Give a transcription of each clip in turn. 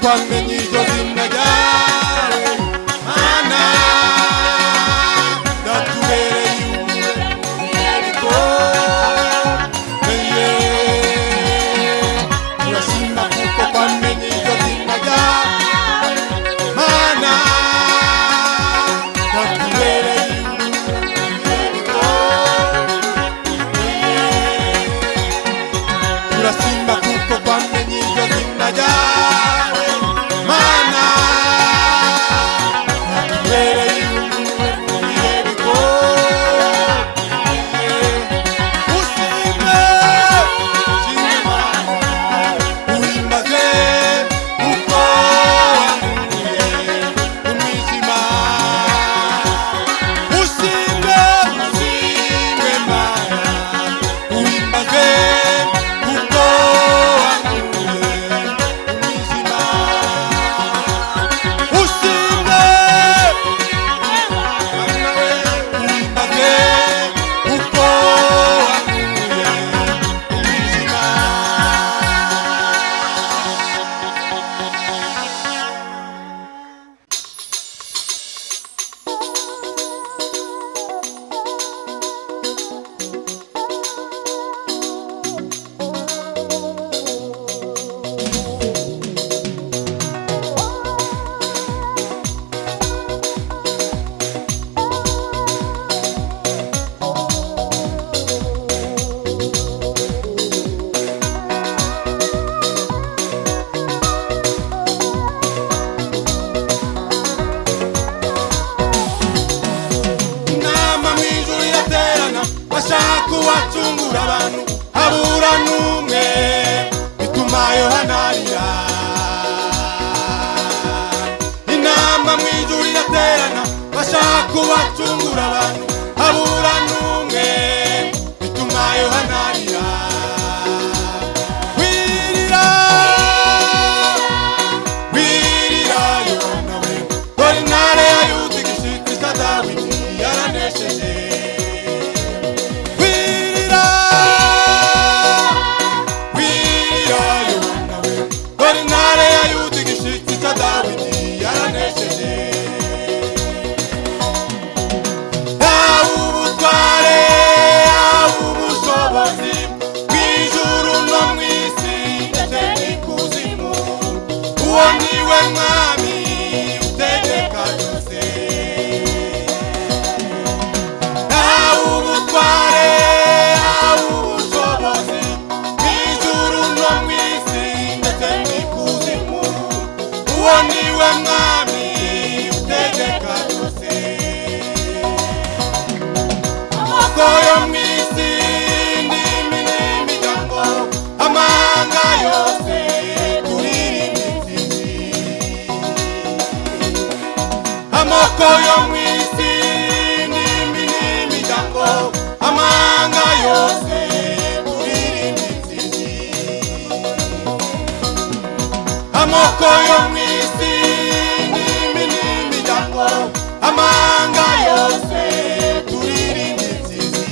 twamenye iryo zina ryawe Mana ryatubereye umwihariko turashima kuko twamenye iryo zina ryawe Mana ryatubereye umwihariko turashima kuko twamenye iryo zina ryawe Mana ryatubereye umwihariko ushime ushime Mana uhimbaze kuko wankuye mu mwijima ushime ushime Mana uhimbaze kuko wankuye mu mwijima ushime Mana we uhimbaze kuko wankuye mu mwijima inama mw'ijuru iraterana bashaka uwacungura abantu habura n'umwe bituma Yohana arira inama mw'ijuru iraterana bashaka uwacungura abantu habura n'umwe bituma Yohana arira wirira wirira Yohana we dore intare ya Yuda igishitsi cya Dawidi yaranesheje wirira wirira Yohana we dore intare ya Yuda igishitsi cya Dawidi yaranesheje yawe ubutware yawe ubushobozi bw'ijuru no mw'isi ndetse n'ikuzimu uwo niwe mwami utegeka byose yawe ubutware yawe ubushobozi bw'ijuru no mw'isi ndetse n'ikuzimu uwo niwe mwami utegeka byose amoko yo mw'isi indimi n'imiryango amahanga yose turirimba intsinzi amoko yo mw'isi indimi n'imiryango amahanga yose turirimba intsinzi amoko yo mw'isi indimi n'imiryango amahanga yose turirimba intsinzi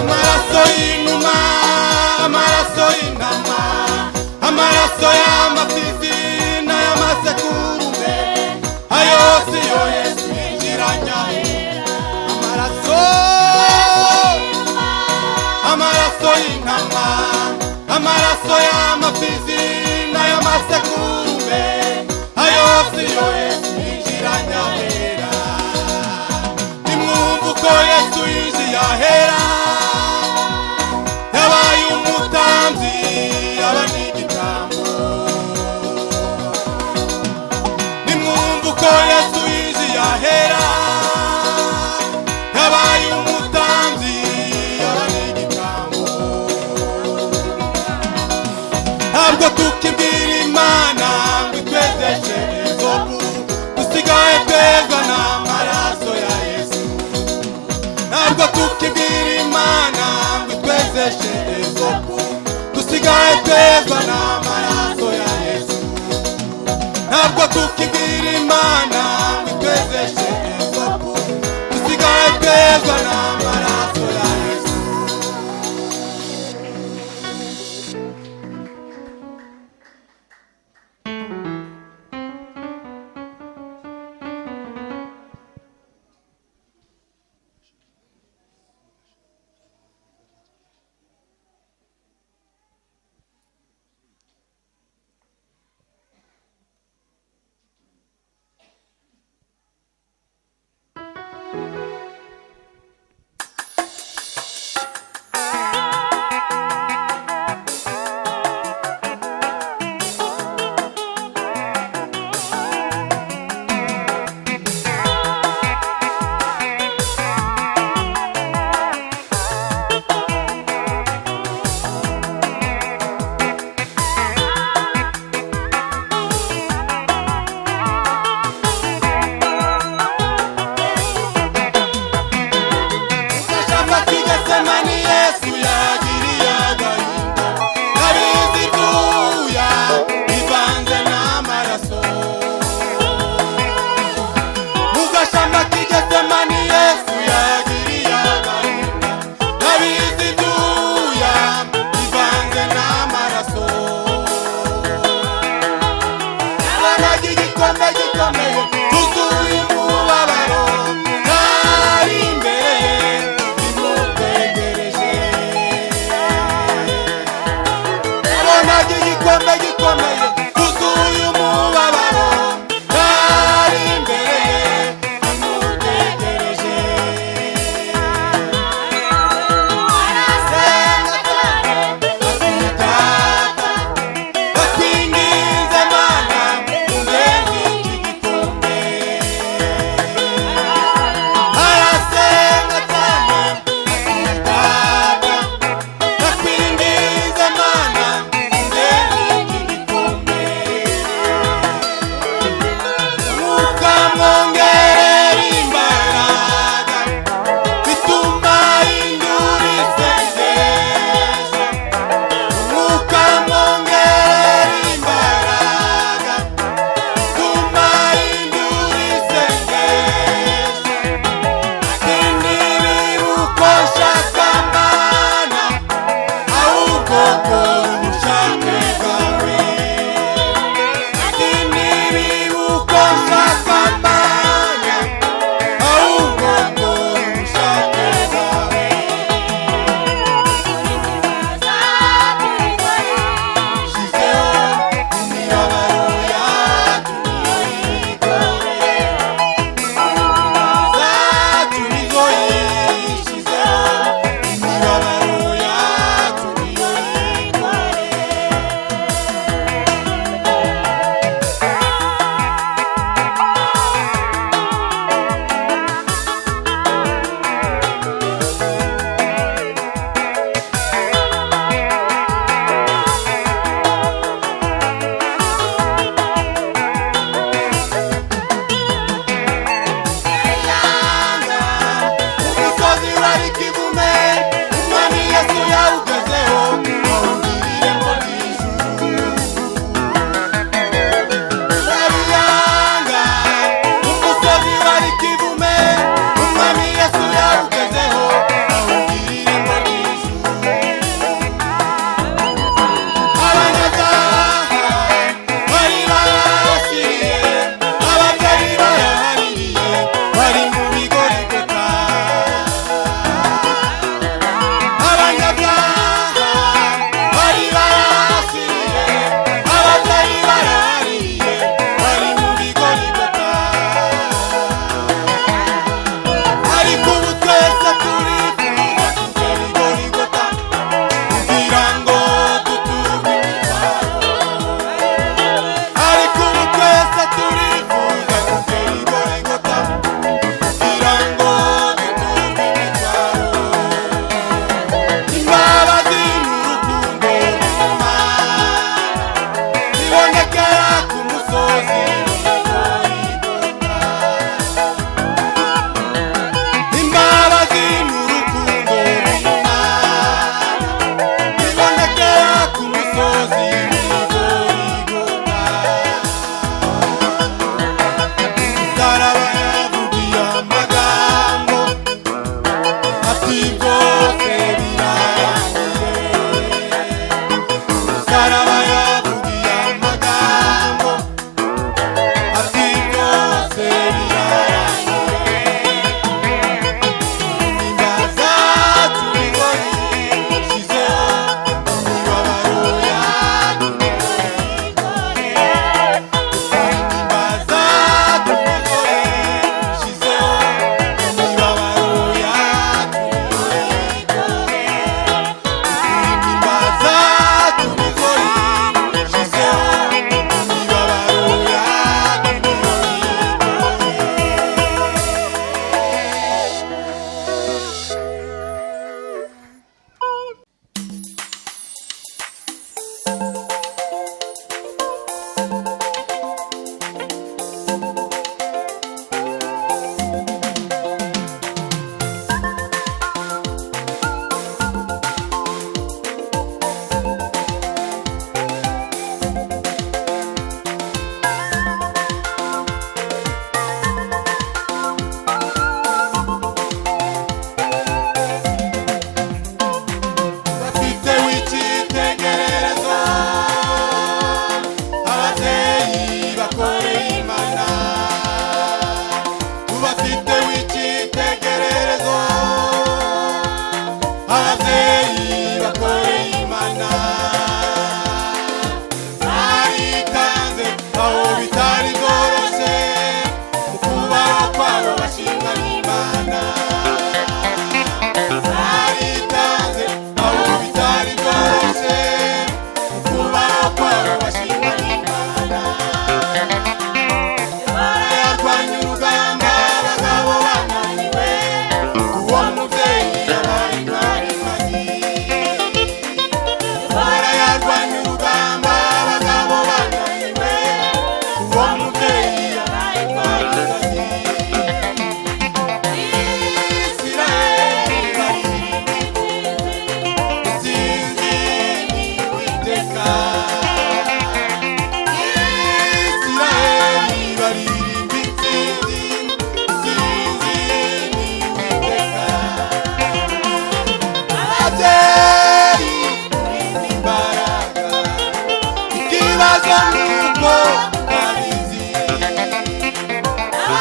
amaraso y'inuma n'amaraso ya Yesu. Ntabwo tukibwira Imana ngo itwezeshe isopu, dusigaye twezwa n'amaraso ya Yesu.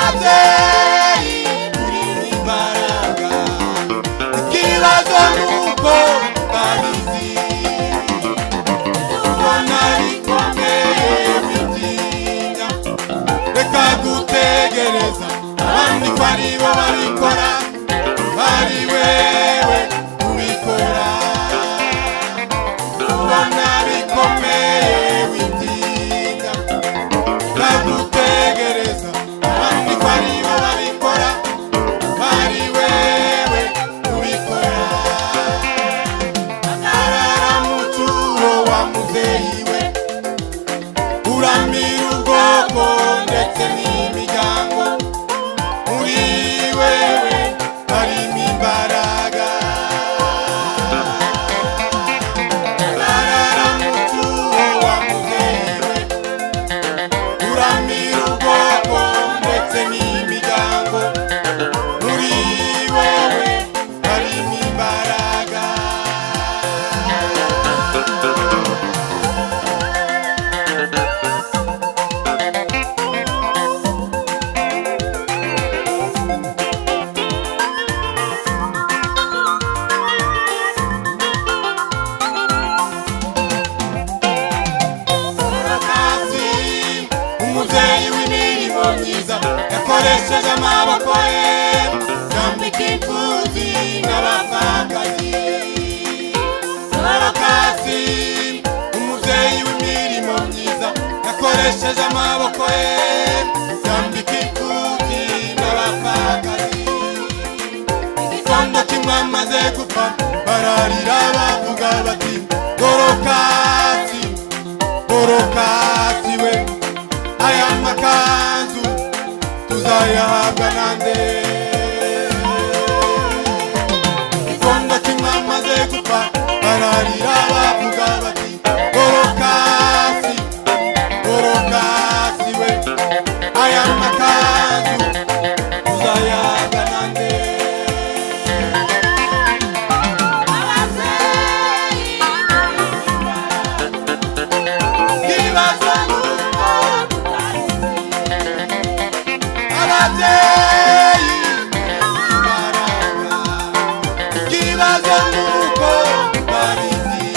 ababyeyi muri imbaraga, ikibazo nuko babizi, ubona bikomeye bitinya, reka gutegereza abandi ko aribo babikora, ari wewe ubikora, ubona bikomeye bitinya, reka gutegereza abandi ko aribo babikora, ari wewe ubikora. Arara mu cyuro wa muzeyi we, uramira ubwoko ndetse n'imiryango, muri wewe harimo imbaraga. Arara mu cyuro wa muzeyi we, uramira ubwoko ndetse n'imiryango, muri wewe harimo imbaraga. Dorokasi, umubyeyi w'imirimo myiza, yakoresheje amaboko ye yambika imfubyi n'abapfakazi. Dorokasi, umubyeyi w'imirimo myiza, yakoresheje amaboko ye yambika imfubyi n'abapfakazi. Igitondo kimwe amaze gupfa bararira bavuga bati Dorokasi, Dorokasi we, aya makanzu tuzayahabwa nande. Igitondo kimwe amaze gupfa bararira bavuga bati Dorokasi, Dorokasi we, aya makanzu tuzayahabwa nande. Ikibazo nuko ababyeyi imbaraga, ikibazo nuko babizi,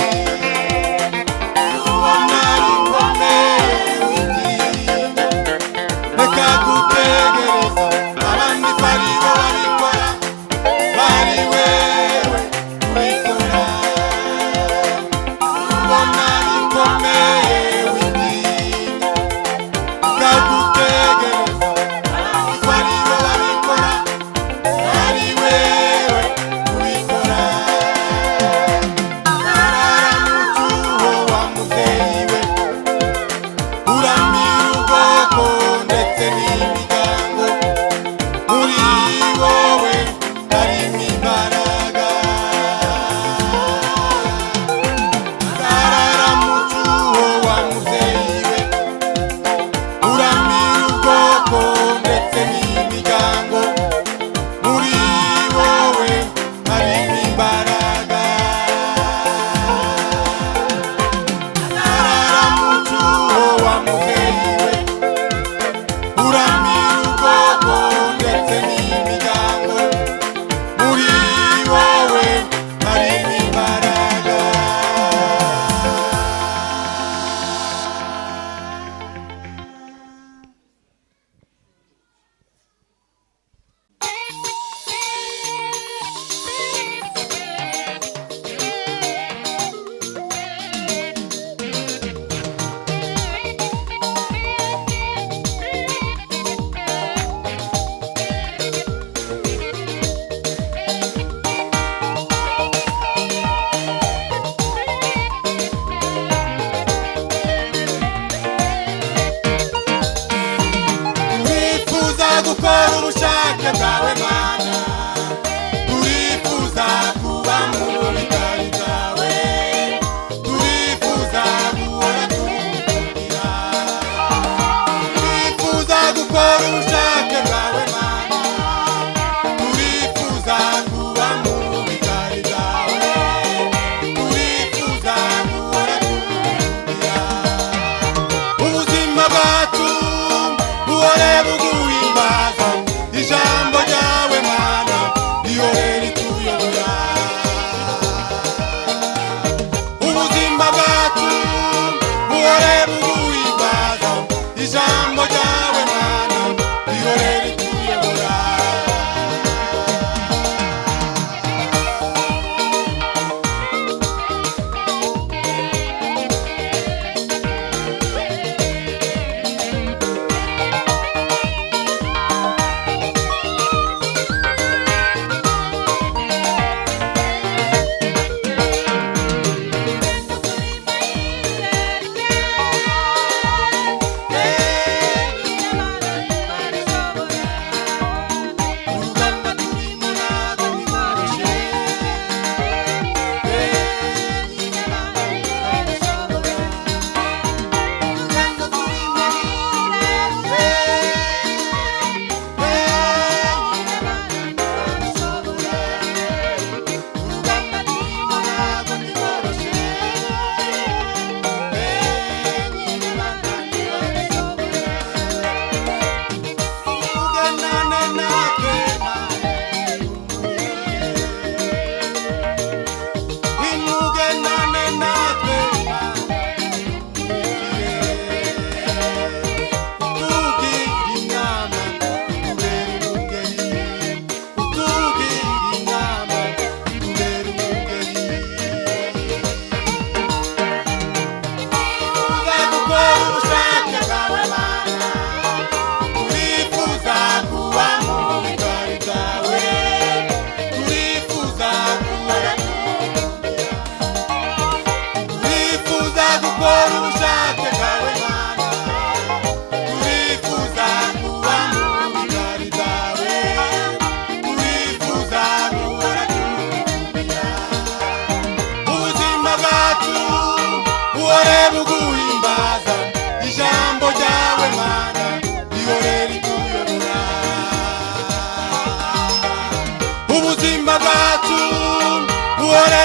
uhore